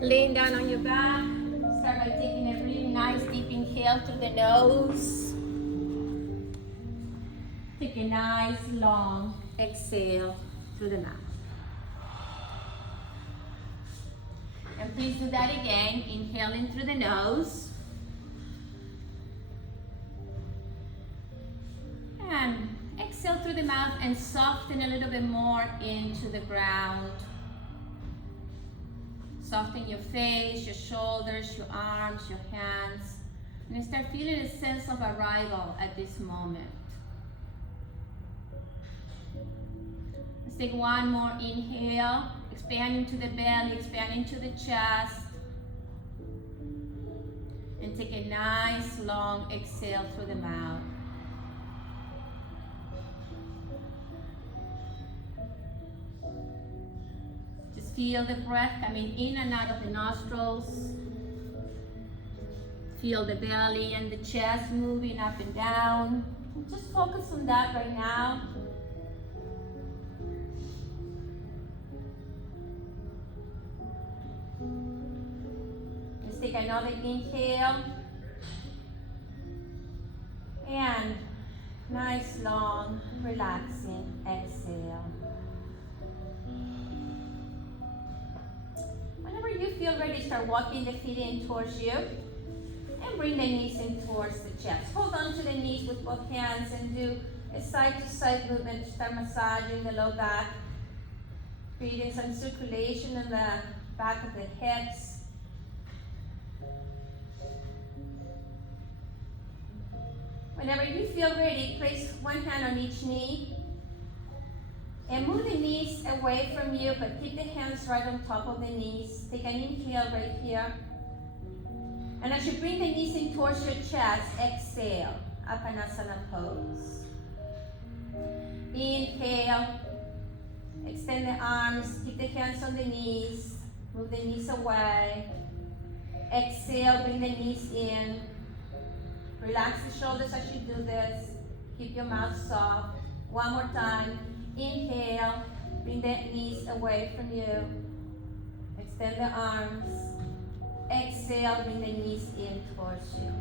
Laying down on your back, start by taking a really nice deep inhale through the nose. Take a nice long exhale through the mouth. And please do that again, inhaling through the nose. And exhale through the mouth and soften a little bit more into the ground. Soften your face, your shoulders, your arms, your hands. And start feeling a sense of arrival at this moment. Let's take one more inhale. Expand into the belly, expand into the chest. And take a nice long exhale through the mouth. Just feel the breath coming in and out of the nostrils. Feel the belly and the chest moving up and down. Just focus on that right now. Let's take another inhale. And nice, long, relaxing exhale. Whenever you feel ready, start walking the feet in towards you. And bring the knees in towards the chest. Hold on to the knees with both hands and do a side-to-side movement. Start massaging the low back. Creating some circulation in the back of the hips. Whenever you feel ready, place one hand on each knee. And move the knees away from you, but keep the hands right on top of the knees. Take an inhale right here. And as you bring the knees in towards your chest, exhale, Apanasana pose. Inhale, extend the arms, keep the hands on the knees, move the knees away. Exhale, bring the knees in. Relax the shoulders as you do this. Keep your mouth soft. One more time. Inhale, bring the knees away from you. Extend the arms. Exhale, bring the knees in towards you.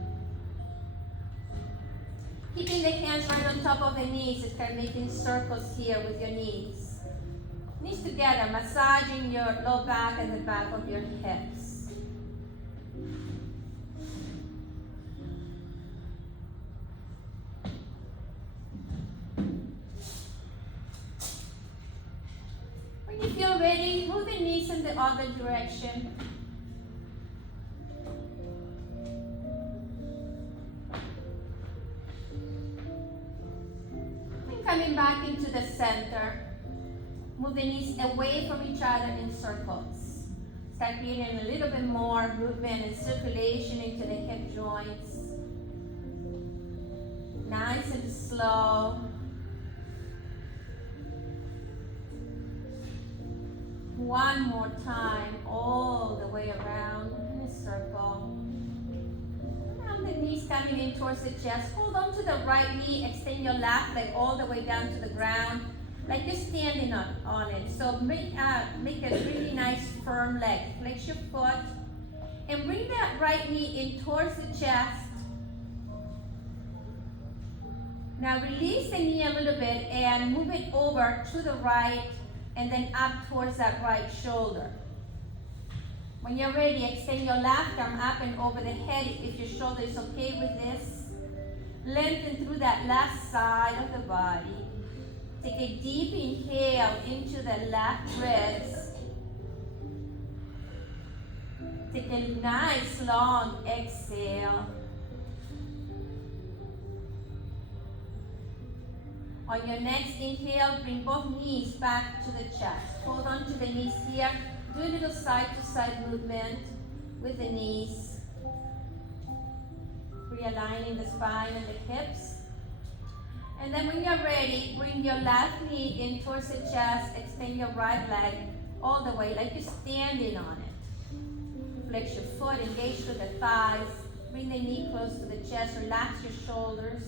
Keeping the hands right on top of the knees, start making circles here with your knees. Knees together, massaging your low back and the back of your hips. When you feel ready, move the knees in the other direction. Coming back into the center. Move the knees away from each other in circles. Start creating a little bit more movement and circulation into the hip joints. Nice and slow. One more time, all the way around in a circle. The knees coming in towards the chest. Hold on to the right knee. Extend your left leg all the way down to the ground, like you're standing on it. So make a really nice firm leg. Flex your foot and bring that right knee in towards the chest. Now release the knee a little bit and move it over to the right and then up towards that right shoulder. When you're ready, extend your left arm up and over the head if your shoulder is okay with this. Lengthen through that left side of the body. Take a deep inhale into the left ribs. Take a nice long exhale. On your next inhale, bring both knees back to the chest. Hold on to the knees here. Do a little side-to-side movement with the knees. Realigning the spine and the hips. And then when you're ready, bring your left knee in towards the chest. Extend your right leg all the way like you're standing on it. Flex your foot, engage through the thighs. Bring the knee close to the chest. Relax your shoulders.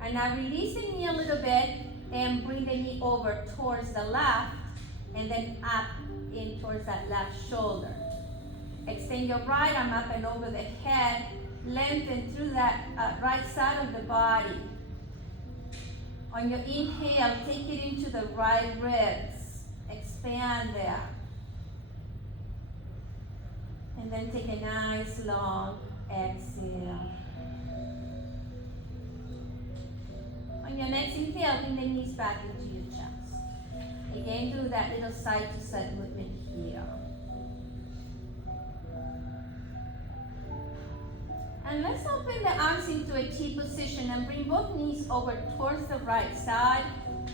And now release the knee a little bit and bring the knee over towards the left and then up in towards that left shoulder. Extend your right arm up and over the head, lengthen through that right side of the body. On your inhale, take it into the right ribs. Expand there. And then take a nice long exhale. On your next inhale, bring the knees back into your chest. Again, do that little side-to-side movement here. And let's open the arms into a T position and bring both knees over towards the right side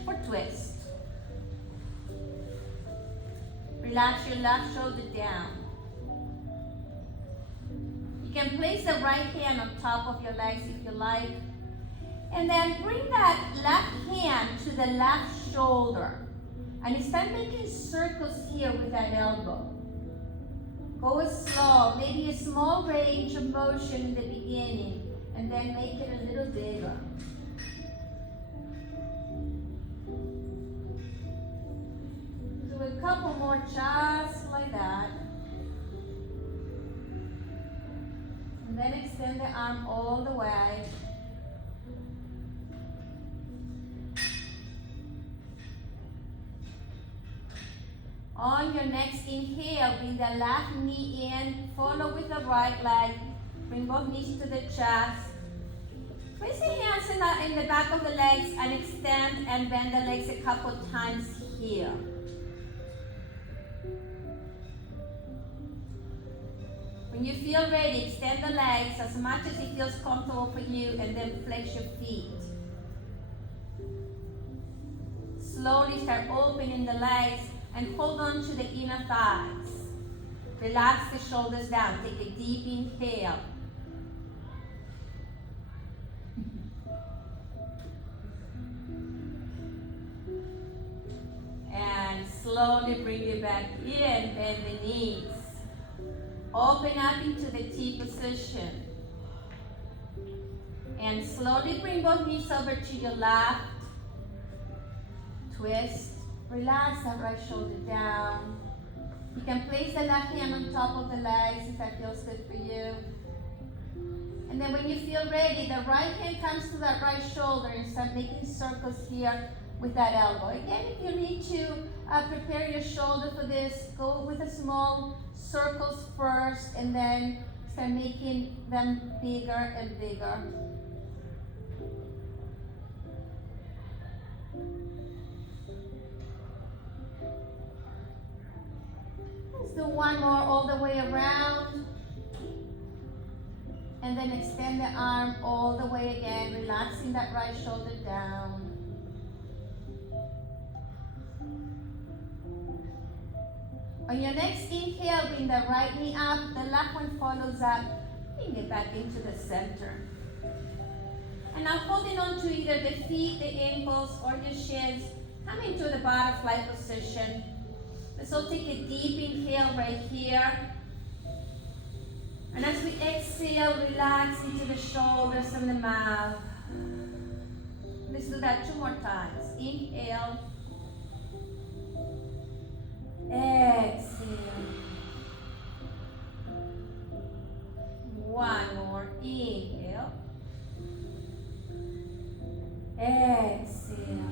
for twist. Relax your left shoulder down. You can place the right hand on top of your legs if you like. And then bring that left hand to the left shoulder. And start making circles here with that elbow. Go slow, maybe a small range of motion in the beginning, and then make it a little bigger. Do a couple more just like that. And then extend the arm all the way. On your next inhale, bring the left knee in, follow with the right leg, bring both knees to the chest. Place the hands in the back of the legs and extend and bend the legs a couple times here. When you feel ready, extend the legs as much as it feels comfortable for you and then flex your feet. Slowly start opening the legs and hold on to the inner thighs. Relax the shoulders down. Take a deep inhale. And slowly bring it back in, bend the knees. Open up into the T position. And slowly bring both knees over to your left. Twist. Relax that right shoulder down. You can place the left hand on top of the legs if that feels good for you. And then when you feel ready, the right hand comes to that right shoulder and start making circles here with that elbow. Again, if you need to prepare your shoulder for this, go with the small circles first and then start making them bigger and bigger. Let's do one more all the way around. And then extend the arm all the way again, relaxing that right shoulder down. On your next inhale, bring the right knee up, the left one follows up, bring it back into the center. And now holding on to either the feet, the ankles, or your shins, come into the butterfly position. So take a deep inhale right here. And as we exhale, relax into the shoulders and the mouth. Let's do that 2 more times. Inhale. Exhale. One more. Inhale. Exhale.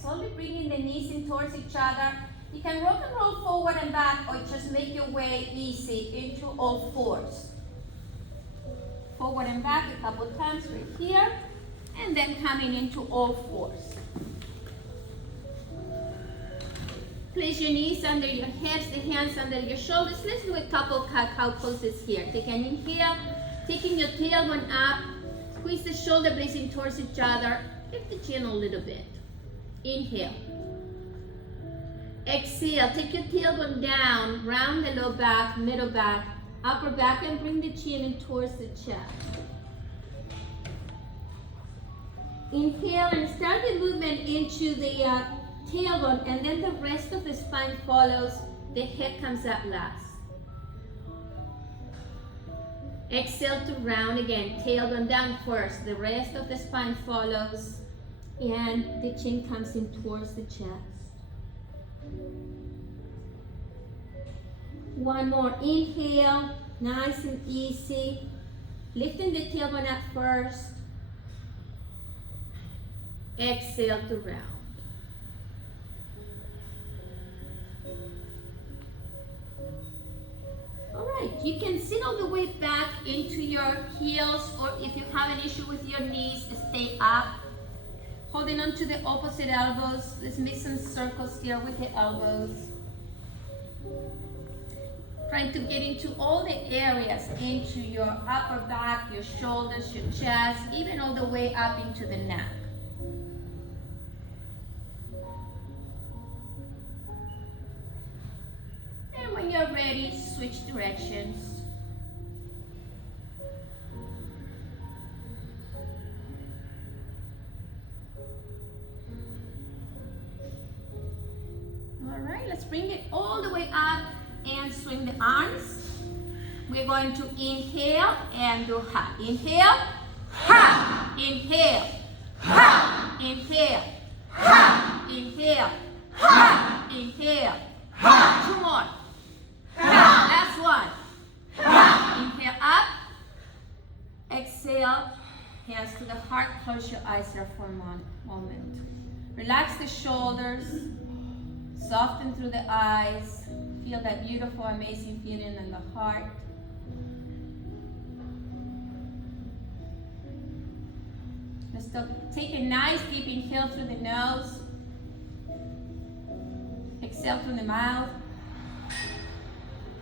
Slowly bringing the knees in towards each other. You can rock and roll forward and back or just make your way easy into all fours. Forward and back a couple times right here. And then coming into all fours. Place your knees under your hips, the hands under your shoulders. Let's do a couple cow poses here. Take an inhale, taking your tailbone up. Squeeze the shoulder blades in towards each other. Lift the chin a little bit. Inhale. Exhale. Take your tailbone down, round the low back, middle back, upper back, and bring the chin in towards the chest. Inhale and start the movement into the tailbone, and then the rest of the spine follows. The head comes up last. Exhale to round again. Tailbone down first. The rest of the spine follows. And the chin comes in towards the chest. One more. Inhale. Nice and easy. Lifting the tailbone up first. Exhale to round. All right, you can sit all the way back into your heels, or if you have an issue with your knees, stay up. Holding on to the opposite elbows. Let's make some circles here with the elbows. Trying to get into all the areas, into your upper back, your shoulders, your chest, even all the way up into the neck. And when you're ready, switch directions. All right, let's bring it all the way up and swing the arms. We're going to inhale and do ha. Inhale, ha. Inhale, ha. Inhale, ha. Inhale, ha. Inhale, ha. Two more. Ha. Last one. Ha. Inhale up. Exhale. Hands to the heart. Close your eyes there for a moment. Relax the shoulders. Soften through the eyes. Feel that beautiful, amazing feeling in the heart. Let's take a nice deep inhale through the nose. Exhale through the mouth.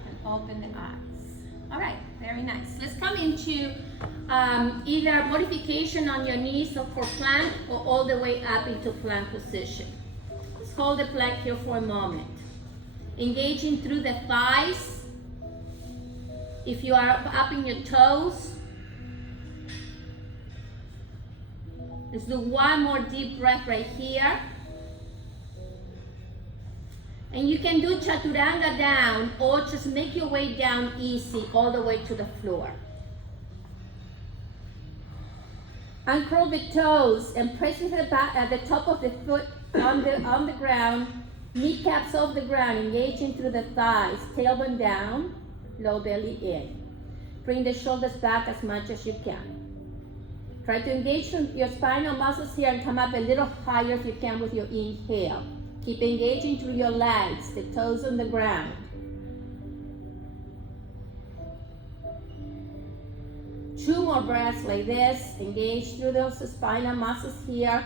And open the eyes. All right, very nice. Let's come into either modification on your knees or for plank, or all the way up into plank position. Let's hold the plank here for a moment. Engaging through the thighs. If you are up in your toes, let's do one more deep breath right here. And you can do chaturanga down, or just make your way down easy all the way to the floor. Uncurl the toes and press with the back at the top of the foot on the ground. Kneecaps off the ground, engaging through the thighs. Tailbone down, low belly in. Bring the shoulders back as much as you can. Try to engage your spinal muscles here and come up a little higher if you can with your inhale. Keep engaging through your legs, the toes on the ground. Two more breaths like this. Engage through those spinal muscles here.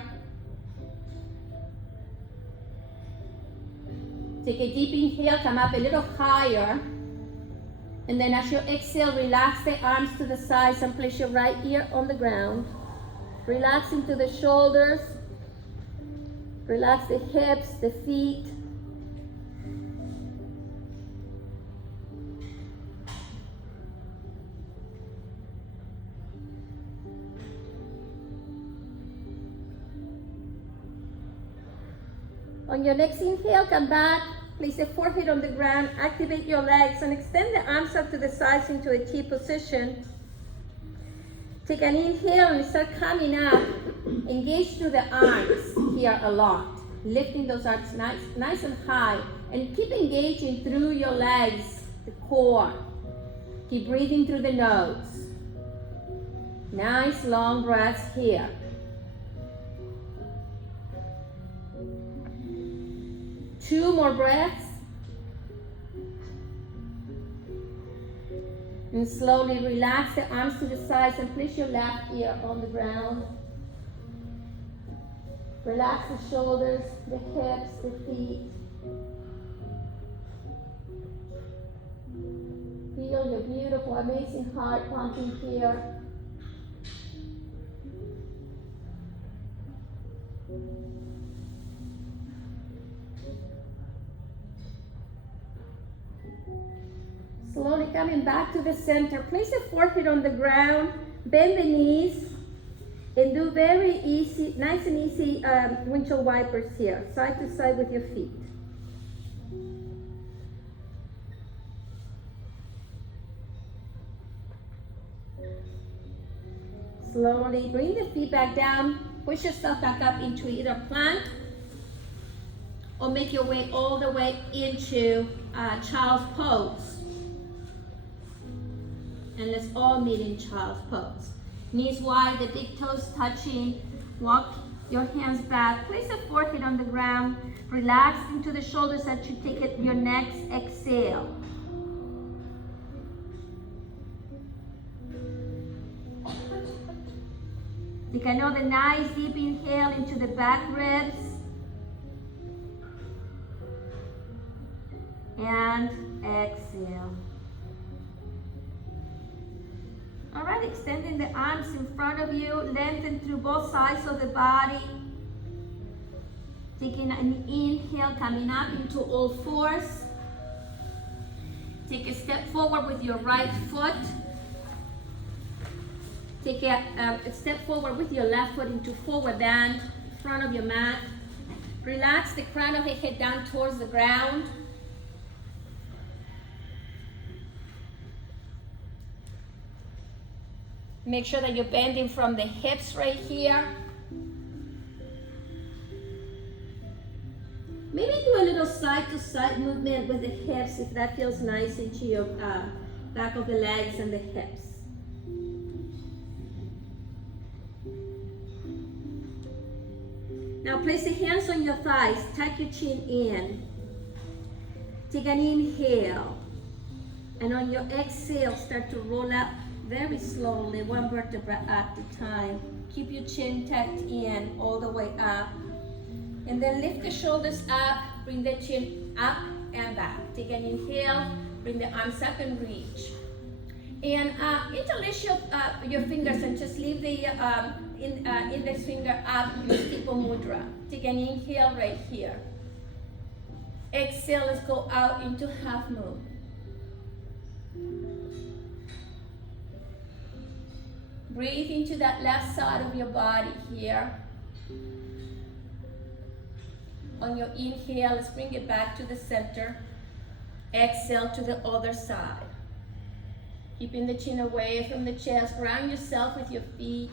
Take a deep inhale, come up a little higher. And then as you exhale, relax the arms to the sides and place your right ear on the ground. Relax into the shoulders. Relax the hips, the feet. On your next inhale, come back, place the forehead on the ground, activate your legs, and extend the arms up to the sides into a T position. Take an inhale and start coming up. Engage through the arms here a lot. Lifting those arms nice and high. And keep engaging through your legs, the core. Keep breathing through the nose. Nice long breaths here. Two more breaths. And slowly relax the arms to the sides and place your left ear on the ground. Relax the shoulders, the hips, the feet. Feel your beautiful, amazing heart pumping here. Slowly coming back to the center. Place the forehead on the ground. Bend the knees. And do very easy, nice and easy windshield wipers here. Side to side with your feet. Slowly bring the feet back down. Push yourself back up into either plank or make your way all the way into child's pose. And let's all meet in child's pose. Knees wide, the big toes touching. Walk your hands back. Place the forehead on the ground. Relax into the shoulders as you take it your next exhale. Take another nice deep inhale into the back ribs. And exhale. All right, extending the arms in front of you, lengthen through both sides of the body. Taking an inhale, coming up into all fours. Take a step forward with your right foot. Take a step forward with your left foot into forward bend in front of your mat. Relax the crown of the head down towards the ground. Make sure that you're bending from the hips right here. Maybe do a little side to side movement with the hips if that feels nice into your back of the legs and the hips. Now place the hands on your thighs, tuck your chin in. Take an inhale. And on your exhale, start to roll up very slowly, one vertebra at a time. Keep your chin tucked in all the way up. And then lift the shoulders up, bring the chin up and back. Take an inhale, bring the arms up and reach. And interlace your fingers and just leave the index finger up, your Stipa Mudra. Take an inhale right here. Exhale, let's go out into half moon. Breathe into that left side of your body here. On your inhale, let's bring it back to the center. Exhale to the other side. Keeping the chin away from the chest. Ground yourself with your feet.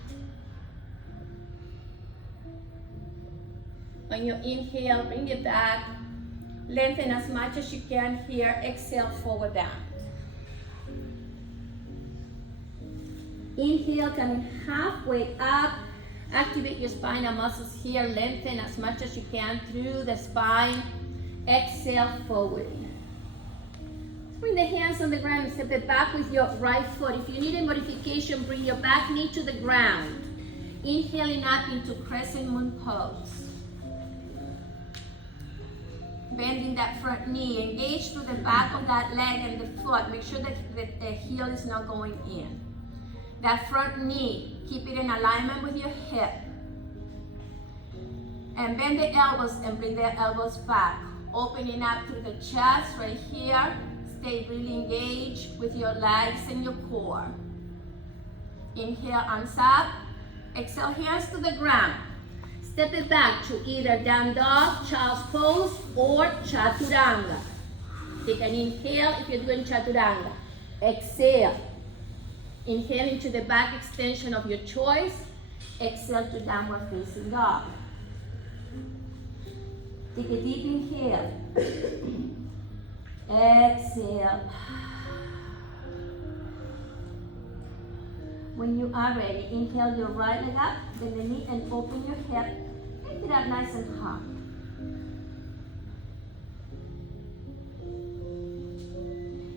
On your inhale, bring it back. Lengthen as much as you can here. Exhale, forward down. Inhale, coming halfway up. Activate your spinal muscles here. Lengthen as much as you can through the spine. Exhale, forward. Bring the hands on the ground and step it back with your right foot. If you need a modification, bring your back knee to the ground. Inhaling up into crescent moon pose. Bending that front knee. Engage through the back of that leg and the foot. Make sure that the heel is not going in. That front knee, keep it in alignment with your hip. And bend the elbows and bring the elbows back. Opening up through the chest right here. Stay really engaged with your legs and your core. Inhale, arms up. Exhale, hands to the ground. Step it back to either down dog, child's pose, or chaturanga. Take an inhale if you're doing chaturanga. Exhale. Inhale into the back extension of your choice. Exhale to downward facing dog. Take a deep inhale. Exhale. When you are ready, inhale your right leg up, bend the knee and open your hip. Lift it up nice and high.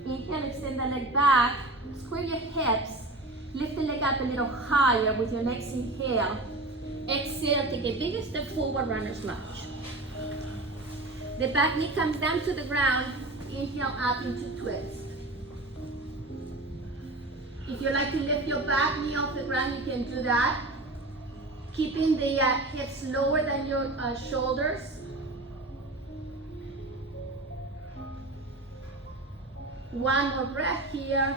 Inhale, extend the leg back, square your hips, lift the leg up a little higher with your next inhale. Exhale, take a bigger step forward, runner's lunge. The back knee comes down to the ground. Inhale up into twist. If you like to lift your back knee off the ground, you can do that. Keeping the hips lower than your shoulders. One more breath here.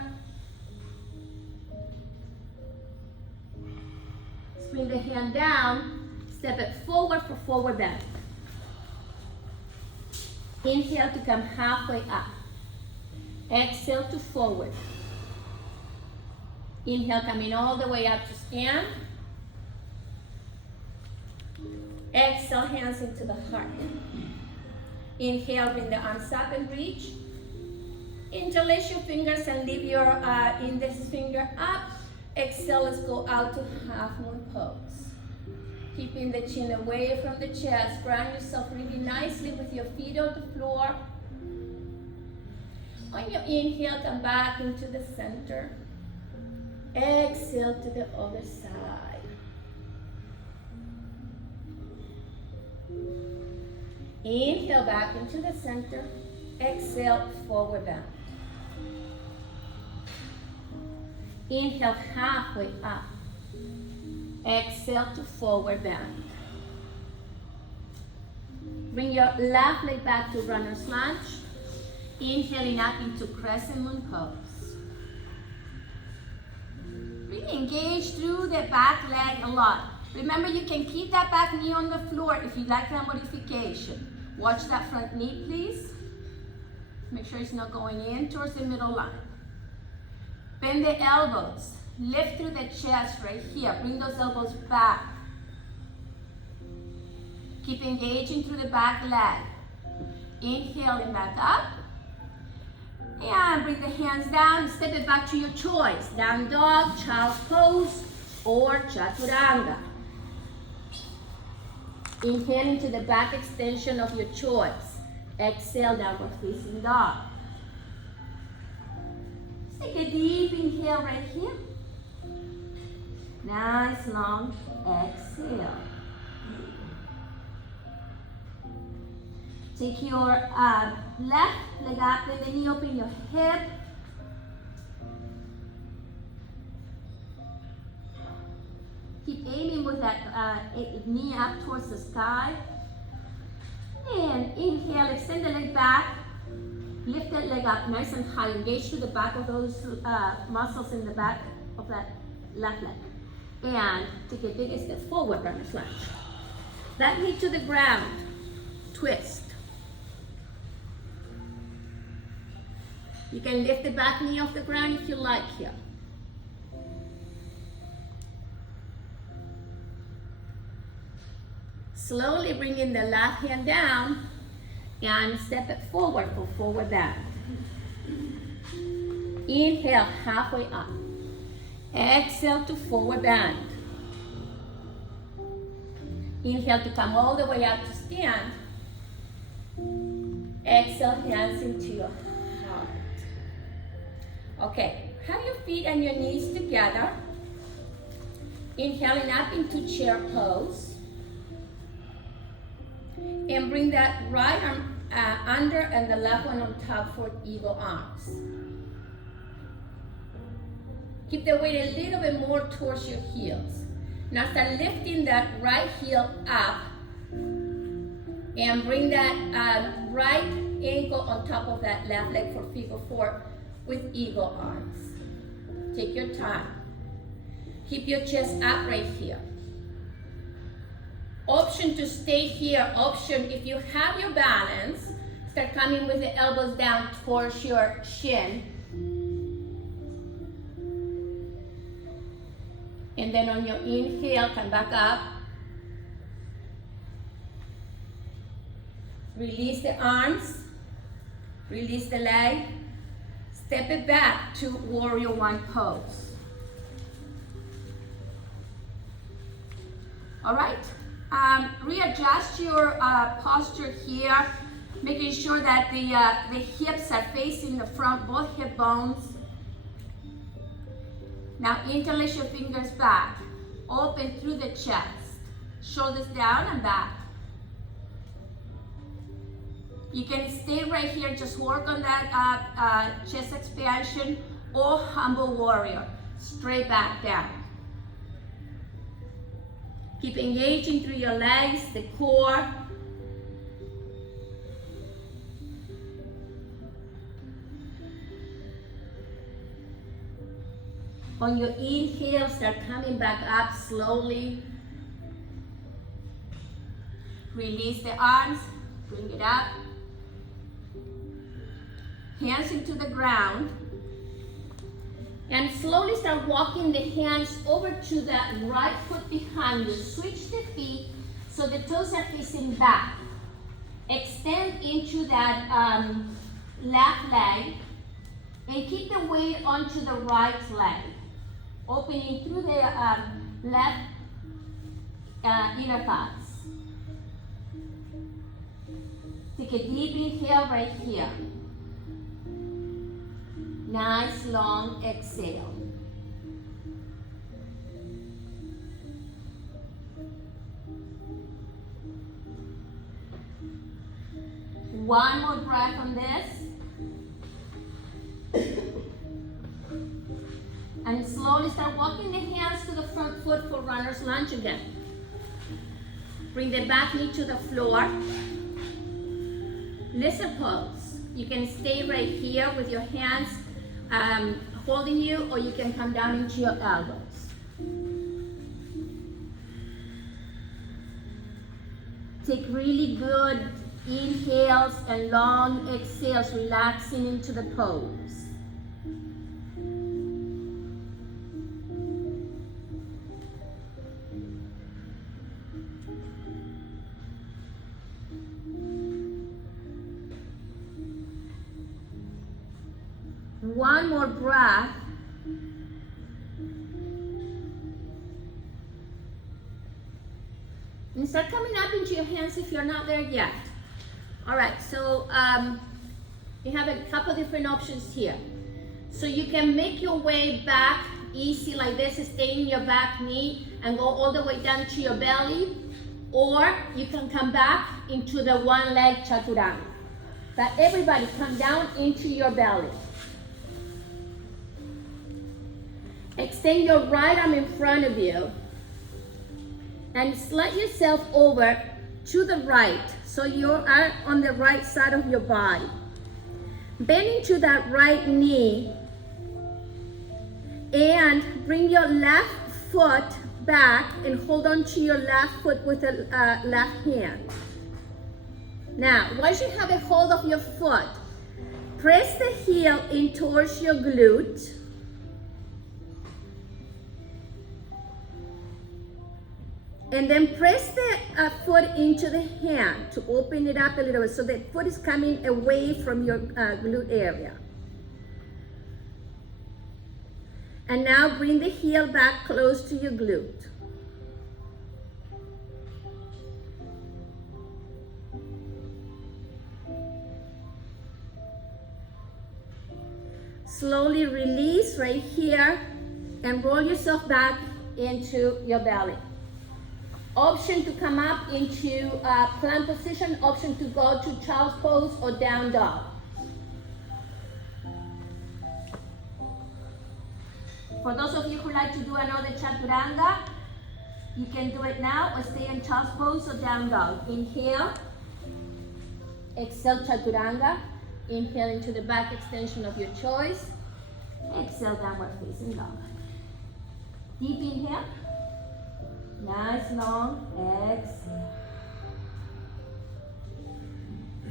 Bring the hand down. Step it forward for forward bend. Inhale to come halfway up. Exhale to forward. Inhale, coming all the way up to stand. Exhale, hands into the heart. Inhale, bring the arms up and reach. Interlace your fingers and leave your index finger up. Exhale, let's go out to half moon pose. Keeping the chin away from the chest. Ground yourself really nicely with your feet on the floor. On your inhale, come back into the center. Exhale to the other side. Inhale back into the center. Exhale, forward bend. Inhale, halfway up. Exhale to forward bend. Bring your left leg back to runner's lunge. Inhaling up into crescent moon pose. Really engage through the back leg a lot. Remember, you can keep that back knee on the floor if you'd like that modification. Watch that front knee, please. Make sure it's not going in towards the middle line. Bend the elbows. Lift through the chest right here. Bring those elbows back. Keep engaging through the back leg. Inhaling back up. And bring the hands down. Step it back to your choice. Down dog, child's pose, or chaturanga. Inhale into the back extension of your choice. Exhale, downward facing dog. Take a deep inhale right here. Nice long exhale. Take your left leg up, bend the knee, open your hip. Keep aiming with that knee up towards the sky. And inhale, extend the leg back. Lift that leg up nice and high. Engage through the back of those muscles in the back of that left leg. And take a big step forward, runner's lunge. That knee to the ground. Twist. You can lift the back knee off the ground if you like here. Slowly bringing the left hand down and step it forward for forward bend. Inhale, halfway up. Exhale to forward bend. Inhale to come all the way up to stand. Exhale, hands into your heart. Okay, have your feet and your knees together. Inhaling up into chair pose. And bring that right arm under and the left one on top for eagle arms. Keep the weight a little bit more towards your heels. Now start lifting that right heel up and bring that right ankle on top of that left leg for figure four with eagle arms. Take your time. Keep your chest up right here. Option to stay here. Option, if you have your balance, start coming with the elbows down towards your shin. And then on your inhale, come back up. Release the arms. Release the leg. Step it back to warrior one pose. All right? Readjust your posture here, making sure that the hips are facing the front, both hip bones. Now interlace your fingers back, open through the chest, shoulders down and back. You can stay right here, just work on that chest expansion, or humble warrior, straight back down. Keep engaging through your legs, the core. On your inhale, start coming back up slowly. Release the arms, bring it up. Hands into the ground. And slowly start walking the hands over to that right foot behind you. Switch the feet so the toes are facing back. Extend into that left leg and keep the weight onto the right leg. Opening through the left inner thighs. Take a deep inhale right here. Nice long exhale. One more breath on this. And slowly start walking the hands to the front foot for runner's lunge again. Bring the back knee to the floor. Lizard pose. You can stay right here with your hands holding you, or you can come down into your elbows. Take really good inhales and long exhales, relaxing into the pose. One more breath. And start coming up into your hands if you're not there yet. All right, so you have a couple different options here. So you can make your way back easy like this, stay in your back knee and go all the way down to your belly, or you can come back into the one leg chaturanga. But everybody come down into your belly. Extend your right arm in front of you and slide yourself over to the right so you are on the right side of your body. Bend into that right knee and bring your left foot back and hold on to your left foot with the left hand. Now, once you have a hold of your foot, press the heel in towards your glute. And then press the foot into the hand to open it up a little bit so the foot is coming away from your glute area. And now bring the heel back close to your glute. Slowly release right here and roll yourself back into your belly. Option to come up into plank position, option to go to child's pose or down dog. For those of you who like to do another chaturanga, you can do it now or stay in child's pose or down dog. Inhale, exhale chaturanga, inhale into the back extension of your choice, exhale downward facing dog. Deep inhale. Nice long exhale.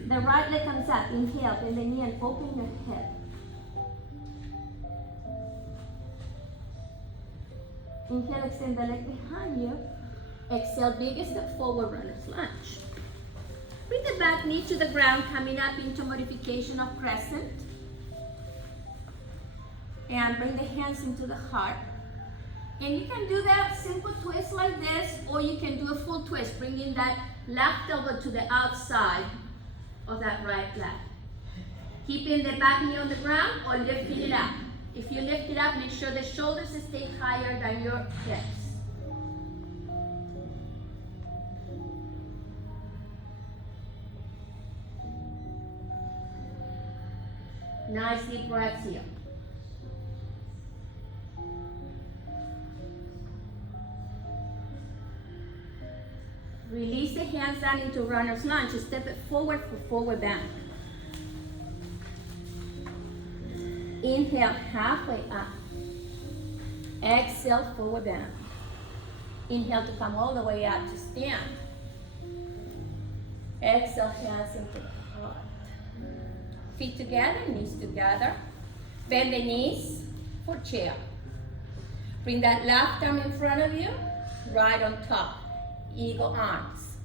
The right leg comes up. Inhale, bend the knee and open your hip. Inhale, extend the leg behind you. Exhale, biggest step forward, runner's lunge. Bring the back knee to the ground, coming up into modification of crescent. And bring the hands into the heart. And you can do that simple twist like this, or you can do a full twist, bringing that left elbow to the outside of that right leg. Keeping the back knee on the ground or lifting it up. If you lift it up, make sure the shoulders stay higher than your hips. Nice deep breaths here. Release the hands down into runner's lunge. Step it forward for forward bend. Inhale, halfway up. Exhale, forward bend. Inhale to come all the way up to stand. Exhale, hands into the heart. Feet together, knees together. Bend the knees. for chair. Bring that left arm in front of you, right on top. Eagle arms.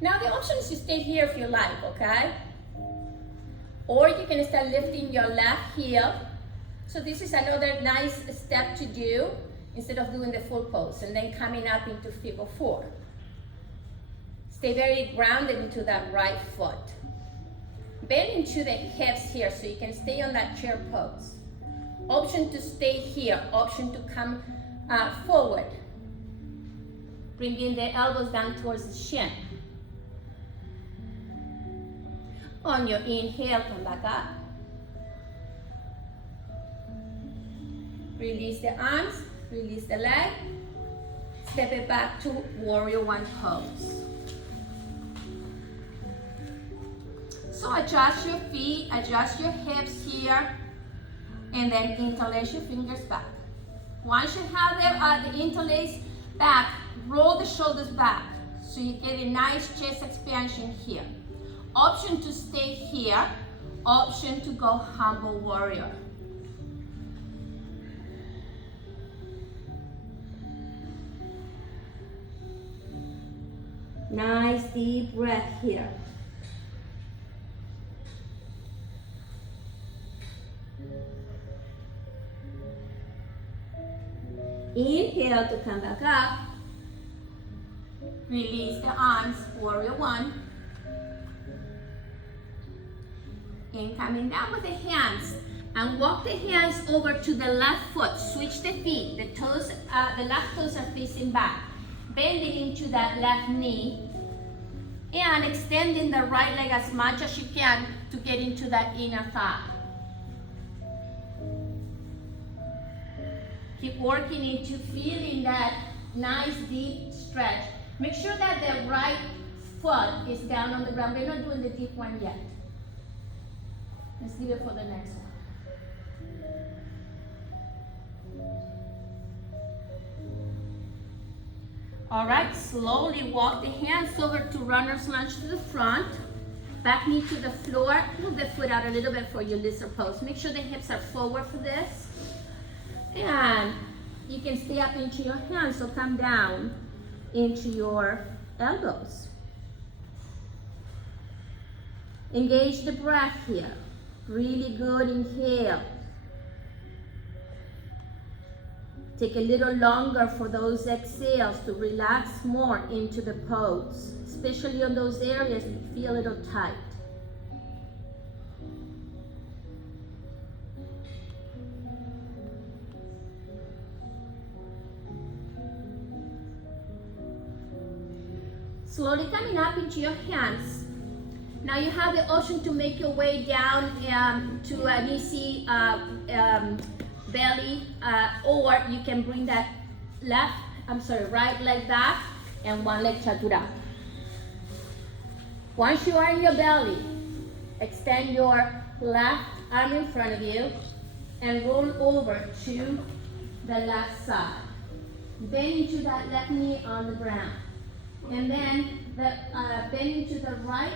Now the option is to stay here if you like, okay? Or you can start lifting your left heel. So this is another nice step to do instead of doing the full pose, and then coming up into figure 4. Stay very grounded into that right foot. Bend into the hips here so you can stay on that chair pose. Option to stay here, option to come forward. Bringing the elbows down towards the shin. On your inhale, come back up. Release the arms, release the leg. Step it back to warrior 1 pose. So adjust your feet, adjust your hips here, and then interlace your fingers back. Once you have the interlace back, roll the shoulders back so you get a nice chest expansion here. Option to stay here, option to go humble warrior. Nice deep breath here. Inhale to come back up. Release the arms, warrior 1. And coming down with the hands. And walk the hands over to the left foot. Switch the feet. The toes, the left toes are facing back. Bending into that left knee. And extending the right leg as much as you can to get into that inner thigh. Keep working into feeling that nice deep stretch. Make sure that the right foot is down on the ground. We're not doing the deep one yet. Let's leave it for the next one. All right, slowly walk the hands over to runner's lunge to the front. Back knee to the floor. Move the foot out a little bit for your lizard pose. Make sure the hips are forward for this. And you can stay up into your hands, so come down into your elbows. Engage the breath here. Really good inhale. Take a little longer for those exhales to relax more into the pose, especially on those areas that feel a little tight. Slowly coming up into your hands. Now you have the option to make your way down to an easy belly, or you can bring that right leg back and one leg chaturanga. Once you are in your belly, extend your left arm in front of you and roll over to the left side. Bend into that left knee on the ground. And then bend into the right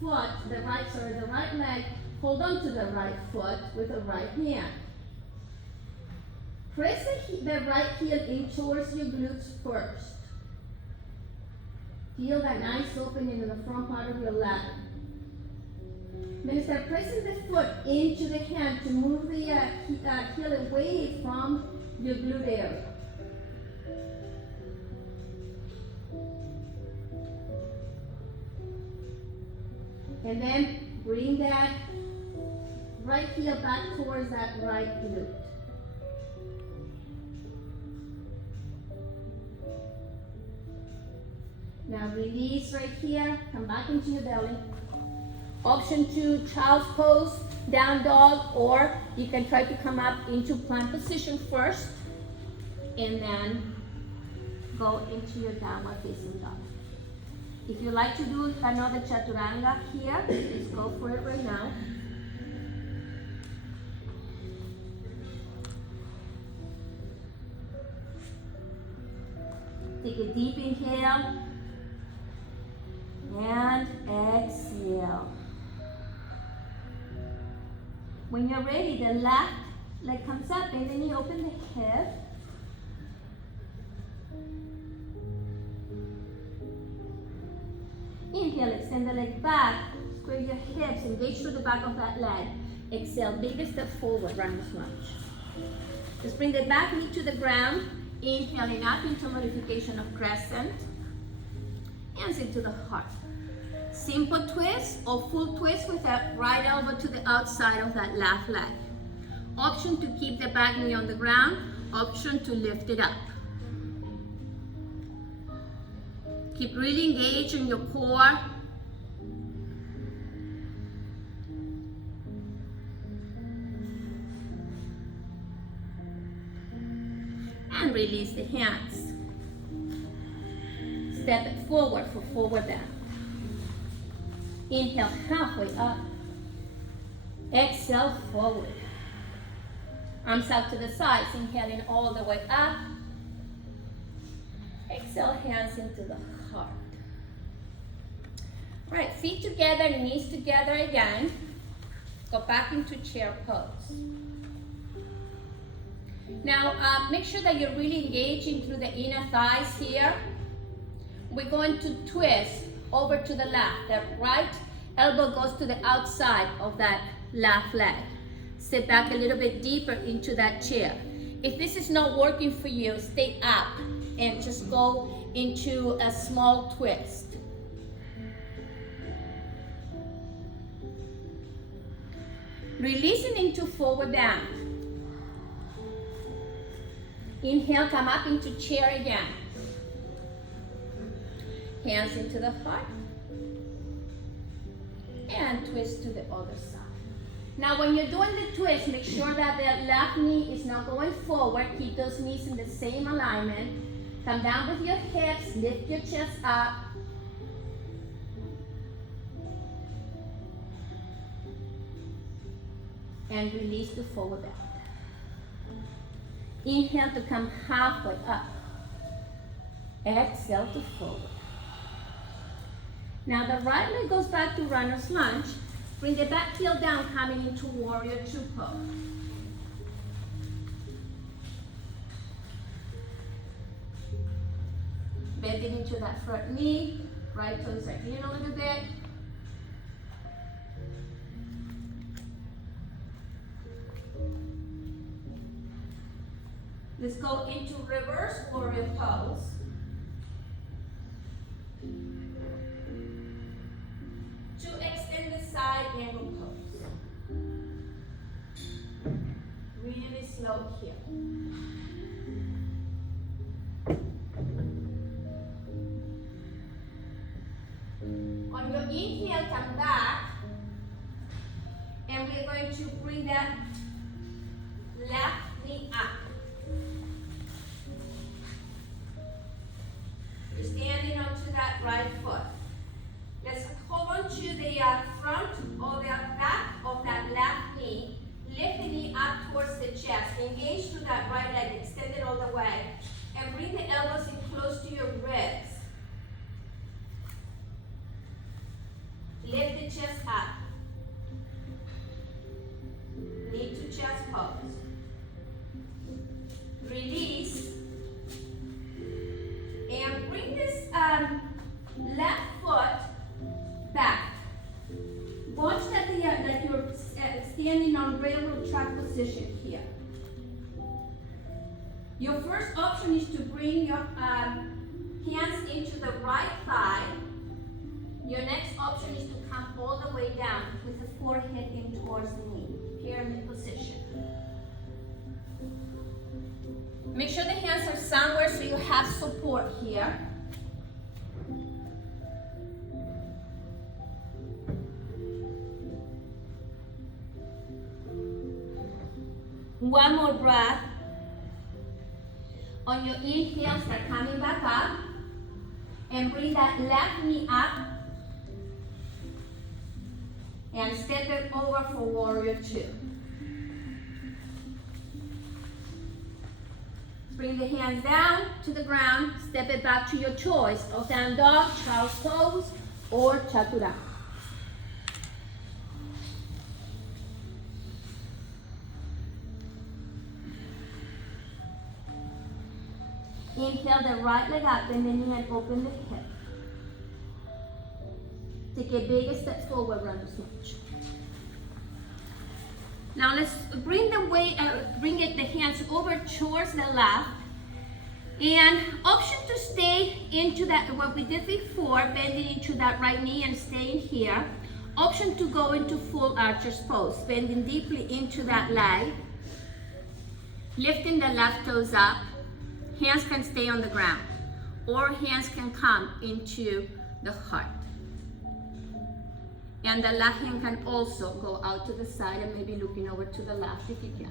foot, the right leg, hold on to the right foot with the right hand. Press the right heel in towards your glutes first. Feel that nice opening in the front part of your leg. Then start pressing the foot into the hand to move the heel away from your glute area. And then bring that right heel back towards that right glute. Now release right here, come back into your belly. Option 2, child's pose, down dog, or you can try to come up into plank position first, and then go into your downward facing dog. If you like to do another chaturanga here, let's go for it right now. Take a deep inhale and exhale. When you're ready, the left Leg comes up, bend the knee, open the hip. Inhale, extend the leg back, square your hips, engage through the back of that leg. Exhale, bigger step forward, runner's lunge. Just bring the back knee to the ground, inhaling up into modification of crescent, hands into the heart. Simple twist or full twist with that right elbow to the outside of that left leg. Option to keep the back knee on the ground, option to lift it up. Keep really engaged in your core. And release the hands. Step it forward for forward bend. Inhale, halfway up. Exhale, forward. Arms out to the sides, inhaling all the way up. Exhale, hands into the heart. All right, feet together, knees together again. Go back into chair pose. Now, make sure that you're really engaging through the inner thighs here. We're going to twist over to the left. The right elbow goes to the outside of that left leg. Sit back a little bit deeper into that chair. If this is not working for you, stay up and just go into a small twist. Releasing into forward bend. Inhale, come up into chair again. Hands into the heart. And twist to the other side. Now when you're doing the twist, make sure that the left knee is not going forward. Keep those knees in the same alignment. Come down with your hips, lift your chest up. And release to forward bend. Inhale to come halfway up. Exhale to forward. Now the right leg goes back to runner's lunge. Bring the back heel down, coming into warrior two pose. Bending into that front knee, right toes are in a little bit. Let's go into reverse warrior pose. To extend the side angle pose. Really slow here. On your inhale, come back. And we're going to bring that left knee up. You're standing onto that right foot. Let's hold on to the front or the back of that left knee. Lift the knee up towards the chest. Engage through that right leg. Extend it all the way. And bring the elbows in close to your ribs. Lift the chest up. Knee to chest pose. Release. And bring this left foot back. Watch that like you're standing on railroad track position here. Your first option is to bring your hands into the right thigh. Your next option is to come all the way down with the forehead in towards the knee. Pyramid position. Make sure the hands are somewhere so you have support here. One more breath. On your inhale, start coming back up. And bring that left knee up. And step it over for warrior two. Bring the hands down to the ground. Step it back to your choice of down dog, child's pose, or chaturanga. Inhale the right leg up, bend the knee and open the hip. Take a bigger step forward, runner's lunge. Now let's bring the hands over towards the left. And option to stay into that, what we did before, bending into that right knee and staying here. Option to go into full archer's pose, bending deeply into that leg. Lifting the left toes up. Hands can stay on the ground, or hands can come into the heart. And the left hand can also go out to the side and maybe looking over to the left if you can.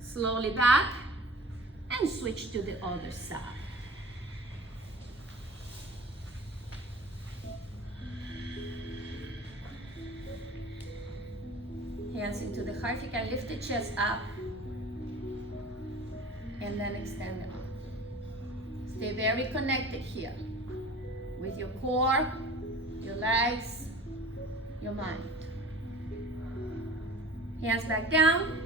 Slowly back and switch to the other side. Hands into the heart. You can lift the chest up and then extend the arms. Stay very connected here with your core, your legs, your mind. Hands back down.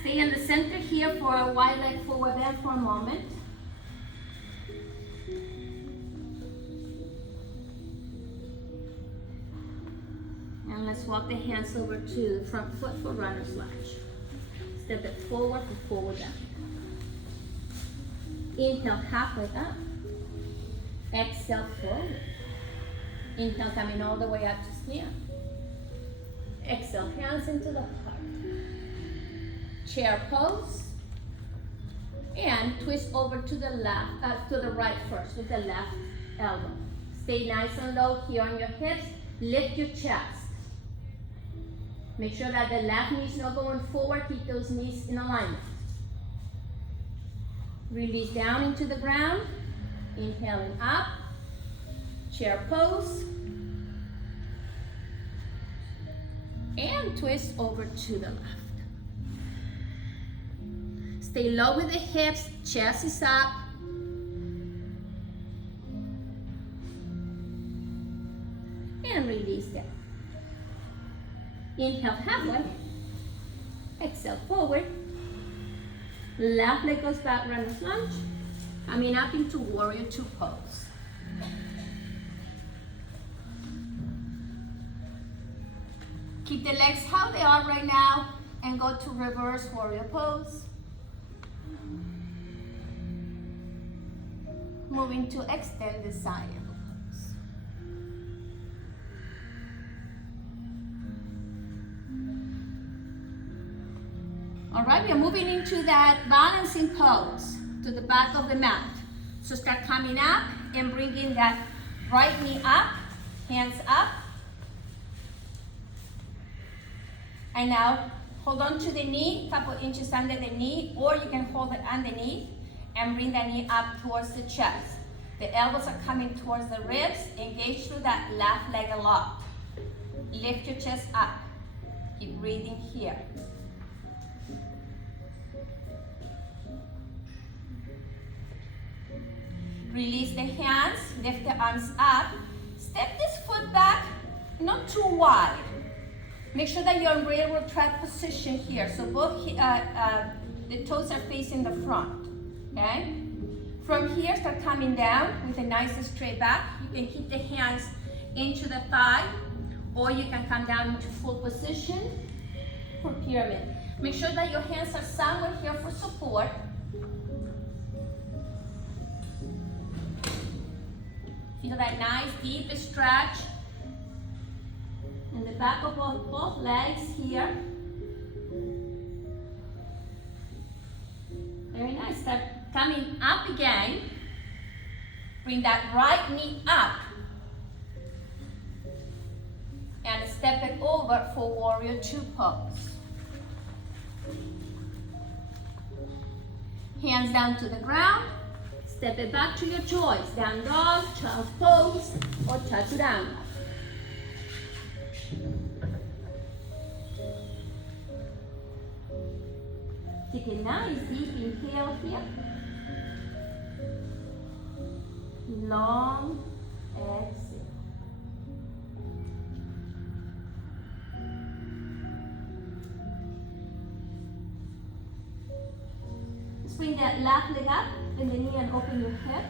Stay in the center here for a wide leg forward bend for a moment. And let's walk the hands over to the front foot for runner's lunge. Step it forward for forward bend. Inhale halfway up. Exhale forward. Inhale coming all the way up to stand. Exhale, hands into the heart. Chair pose. And twist over to the left, to the right first with the left elbow. Stay nice and low here on your hips. Lift your chest. Make sure that the left knee is not going forward. Keep those knees in alignment. Release down into the ground. Inhaling up. Chair pose. And twist over to the left. Stay low with the hips. Chest is up. And release down. Inhale halfway. Exhale forward. Left leg goes back, runner's lunge. Coming up into warrior two pose. Keep the legs how they are right now and go to reverse warrior pose. Moving to extend the side angle pose. All right, we are moving into that balancing pose to the back of the mat. So start coming up and bringing that right knee up, hands up. And now hold on to the knee, a couple inches under the knee, or you can hold it underneath and bring the knee up towards the chest. The elbows are coming towards the ribs. Engage through that left leg a lot. Lift your chest up. Keep breathing here. Release the hands, lift the arms up. Step this foot back, not too wide. Make sure that you're in railroad track position here. So both the toes are facing the front, okay? From here, start coming down with a nice straight back. You can keep the hands into the thigh, or you can come down into full position for pyramid. Make sure that your hands are somewhere here for support. Feel that nice deep stretch in the back of both legs here. Very nice. Start coming up again. Bring that right knee up. And step it over for warrior two pose. Hands down to the ground. Step it back to your choice. Down dog, child's pose, or chaturanga. Take a nice deep inhale here. Long exhale. bring that left leg up, bend the knee and open your hip.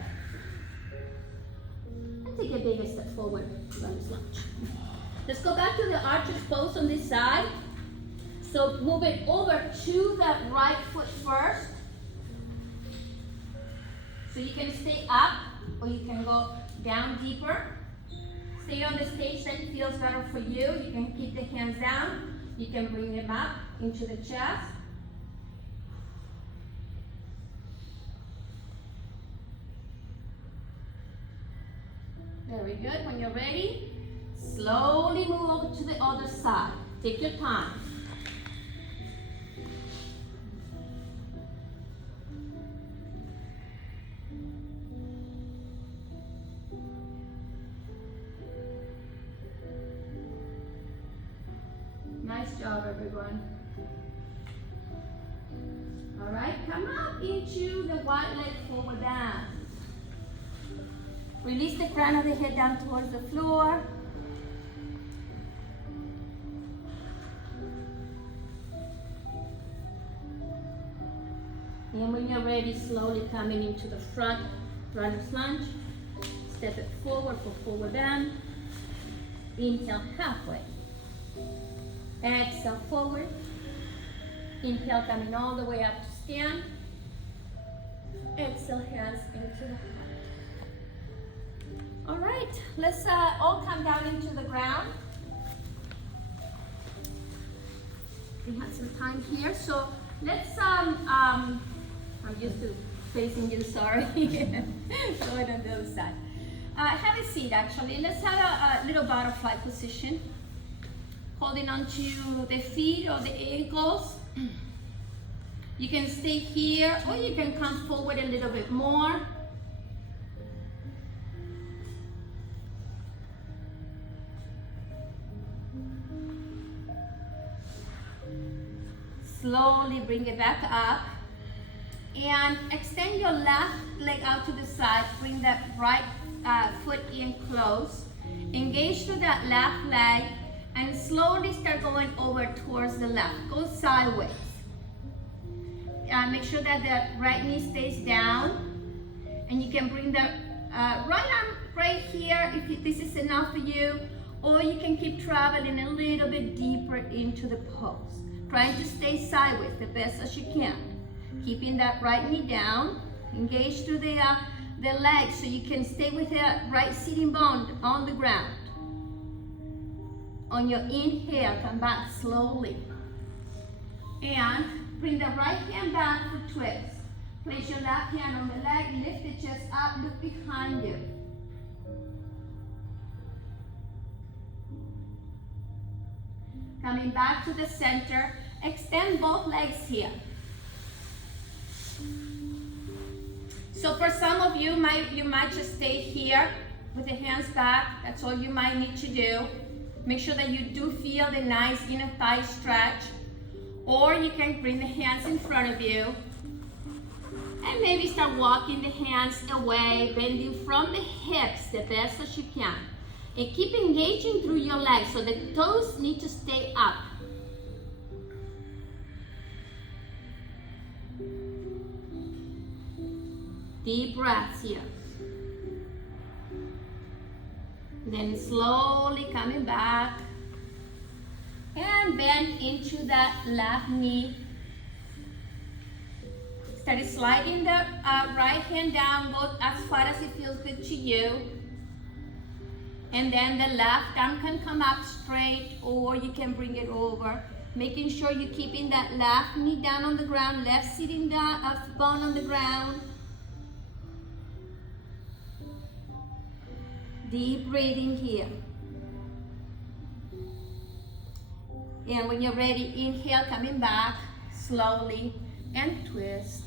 And take a bigger step forward, runner's lunge. Let's go back to the archer's pose on this side. So move it over to the right foot first. So you can stay up or you can go down deeper. Stay on the stage that feels better for you. You can keep the hands down. You can bring them up into the chest. Very good. When you're ready, slowly move over to the other side. Take your time. Nice job, everyone. All right, come up into the wide leg forward down. Release the crown of the head down towards the floor. And when you're ready, slowly coming into the front runner's lunge. Step it forward for forward bend. Inhale halfway. Exhale forward. Inhale coming all the way up to stand. Exhale hands into the heart. All right, let's all come down into the ground. We have some time here, so let's I'm used to facing you, sorry. Go ahead on the other side. Have a seat actually. Let's have a little butterfly position. Holding on to the feet or the ankles. You can stay here or you can come forward a little bit more. Slowly bring it back up and extend your left leg out to the side. Bring that right foot in close. Engage through that left leg and slowly start going over towards the left. Go sideways. Make sure that the right knee stays down and you can bring the right arm right here if this is enough for you, or you can keep traveling a little bit deeper into the pose. Trying to stay sideways the best as you can. Keeping that right knee down. Engage through the legs so you can stay with the right sitting bone on the ground. On your inhale, come back slowly. And bring the right hand back for twist. Place your left hand on the leg, lift the chest up, look behind you. Coming back to the center, extend both legs here. So for some of you, you might just stay here with the hands back. That's all you might need to do. Make sure that you do feel the nice inner thigh stretch. Or you can bring the hands in front of you. And maybe start walking the hands away, bending from the hips the best as you can. And keep engaging through your legs so the toes need to stay up. Deep breaths here. Then slowly coming back. And bend into that left knee. Start sliding the right hand down, go as far as it feels good to you. And then the left arm can come up straight, or you can bring it over. Making sure you're keeping that left knee down on the ground, left sitting down, bone on the ground. Deep breathing here. And when you're ready, inhale, coming back slowly and twist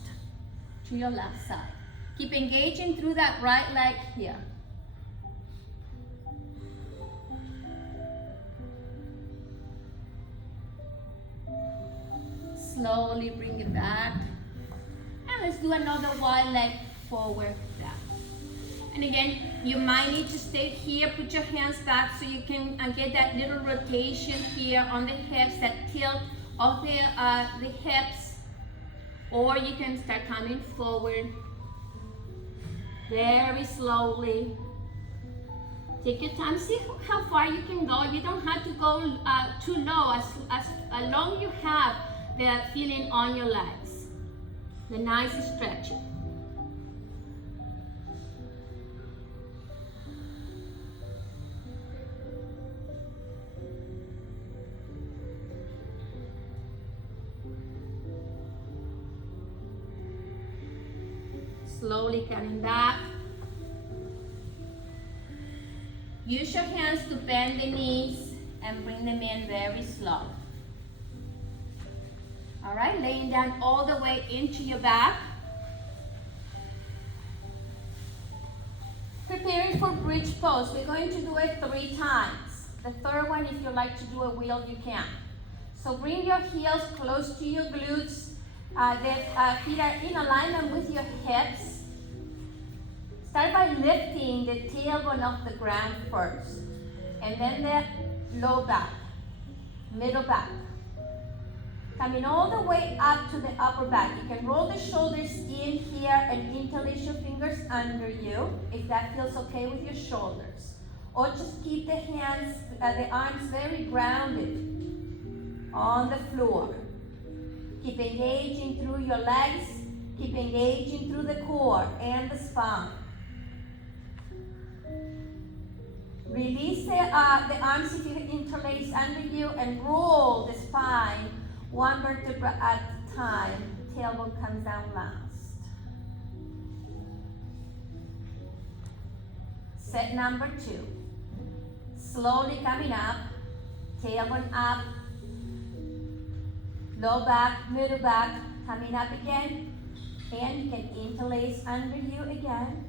to your left side. Keep engaging through that right leg here. Slowly bring it back. And let's do another wide leg forward down. And again, you might need to stay here, put your hands back so you can get that little rotation here on the hips, that tilt of the hips. Or you can start coming forward very slowly. Take your time, see how far you can go. You don't have to go too low, as long you have the feeling on your legs. The nice stretching. Slowly coming back. Use your hands to bend the knees and bring them in very slow. All right, laying down all the way into your back. Preparing for bridge pose. We're going to do it 3 times. The third one, if you like to do a wheel, you can. So bring your heels close to your glutes. The feet are in alignment with your hips. Start by lifting the tailbone off the ground first, and then the low back, middle back. Coming all the way up to the upper back. You can roll the shoulders in here and interlace your fingers under you, if that feels okay with your shoulders. Or just keep the hands, the arms very grounded on the floor. Keep engaging through your legs. Keep engaging through the core and the spine. Release the arms if you interlace under you, and roll the spine 1 vertebra at a time. Tailbone comes down last. Set number 2. Slowly coming up, tailbone up, low back, middle back, coming up again, and you can interlace under you again.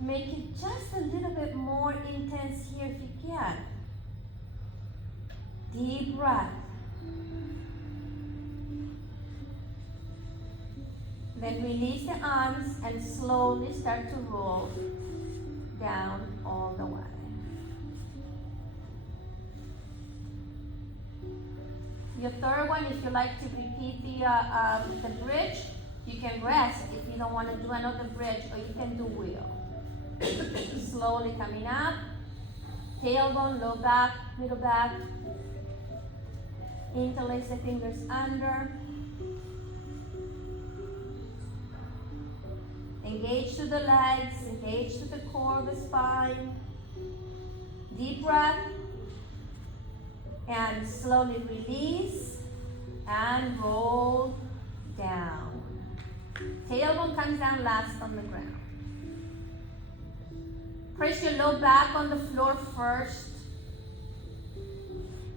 Make it just a little bit more intense here if you can. Deep breath. Then release the arms and slowly start to roll down all the way. Your third one, if you like to repeat the bridge, you can rest if you don't want to do another bridge, or you can do wheel. Slowly coming up, tailbone, low back, middle back. Interlace the fingers under. Engage to the legs, engage to the core of the spine. Deep breath. And slowly release and roll down. Tailbone comes down last on the ground. Press your low back on the floor first,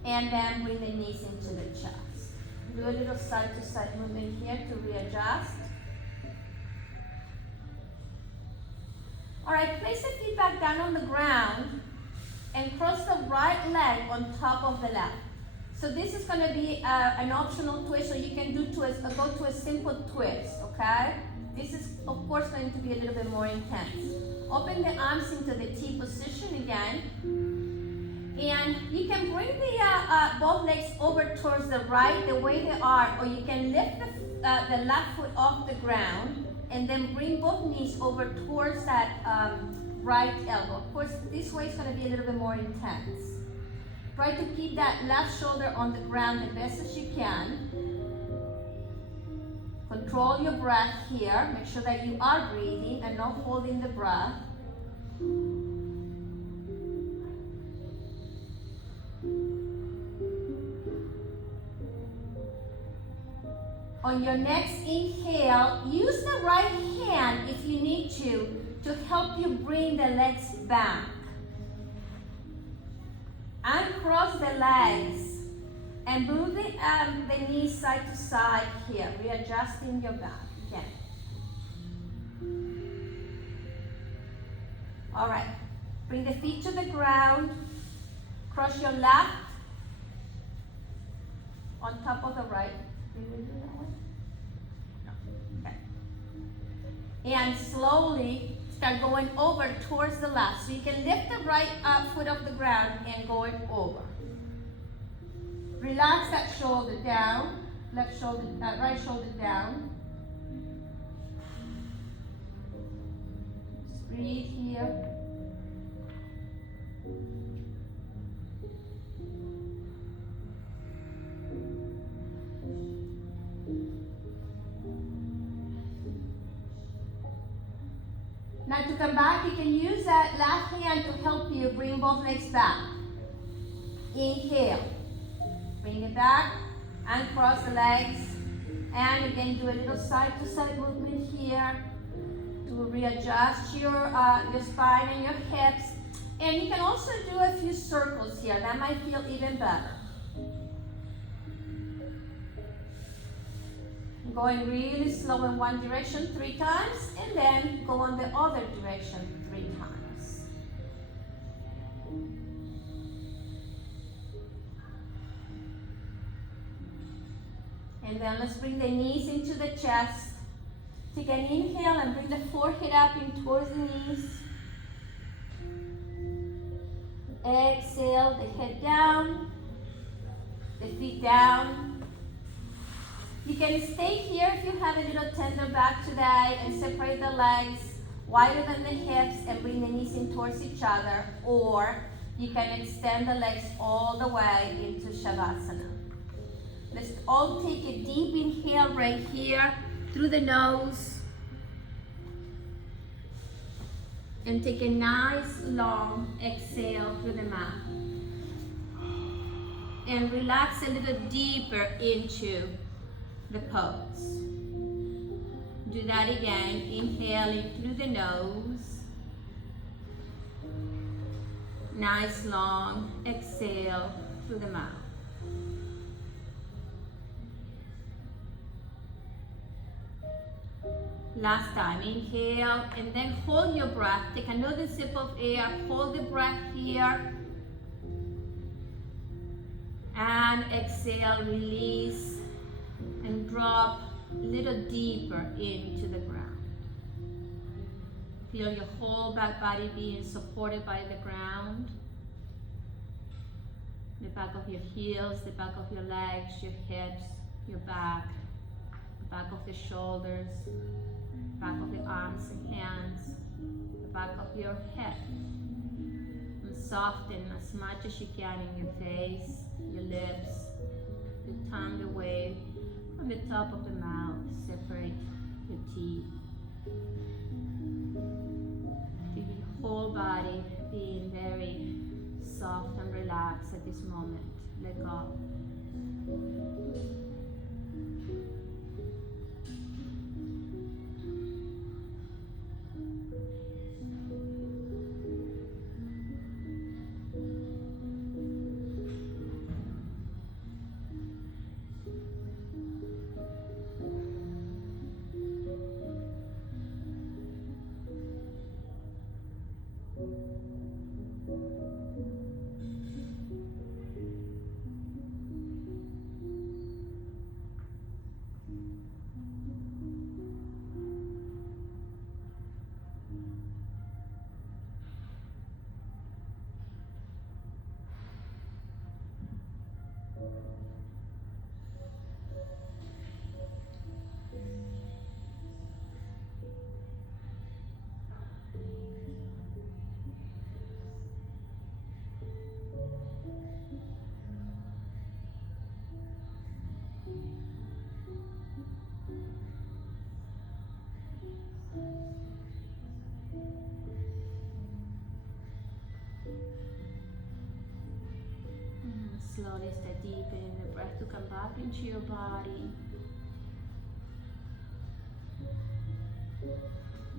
and then bring the knees into the chest. Do a little side to side movement here to readjust. All right, place the feet back down on the ground and cross the right leg on top of the left. So this is going to be an optional twist, so you can do go to a simple twist, okay? This is, of course, going to be a little bit more intense. Open the arms into the T position again. And you can bring the both legs over towards the right, the way they are, or you can lift the left foot off the ground and then bring both knees over towards that right elbow. Of course, this way is going to be a little bit more intense. Try to keep that left shoulder on the ground the best as you can. Control your breath here. Make sure that you are breathing and not holding the breath. On your next inhale, use the right hand if you need to help you bring the legs back. Uncross the legs and move the knees side to side here, readjusting your back again. All right, bring the feet to the ground, cross your left on top of the right. Did we do that one? No. Okay. And slowly start going over towards the left. So you can lift the right foot off the ground and go it over. Relax that shoulder down, right shoulder down. Now to come back, you can use that left hand to help you bring both legs back. Inhale. Bring it back and cross the legs. And again, do a little side-to-side movement here to readjust your spine and your hips. And you can also do a few circles here. That might feel even better. Going really slow in one direction 3 times, and then go on the other direction 3 times. And then let's bring the knees into the chest. Take an inhale and bring the forehead up in towards the knees. Exhale, the head down, the feet down. You can stay here if you have a little tender back today and separate the legs wider than the hips and bring the knees in towards each other, or you can extend the legs all the way into Shavasana. Let's all take a deep inhale right here through the nose and take a nice long exhale through the mouth. And relax a little deeper into the pose. Do that again, inhaling through the nose. Nice long exhale through the mouth. Last time, inhale and then hold your breath. Take another sip of air, hold the breath here. And exhale, release, and drop a little deeper into the ground. Feel your whole back body being supported by the ground. The back of your heels, the back of your legs, your hips, your back, the back of the shoulders, back of the arms and hands, the back of your head. And soften as much as you can in your face, your lips, your tongue away from the top of the mouth. Separate your teeth. Feel your whole body being very soft and relaxed at this moment. Let go. Slowly start deepening the breath to come back into your body.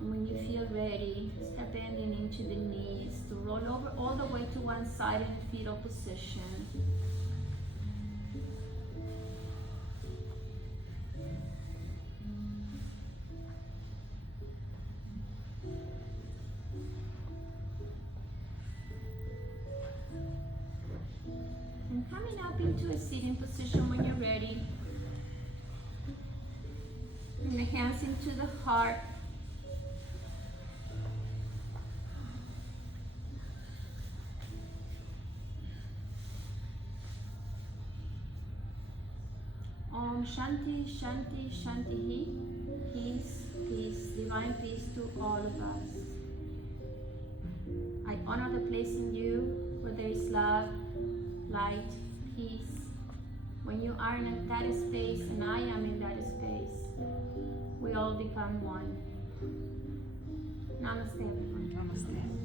And when you feel ready, start bending into the knees to roll over all the way to one side in the fetal position. And coming up into a sitting position when you're ready. Bring the hands into the heart. Om Shanti, Shanti, Shanti. Peace, peace, divine peace to all of us. I honor the place in you where there is love, light, peace. When you are in that space and I am in that space, we all become one. Namaste, everyone. Namaste.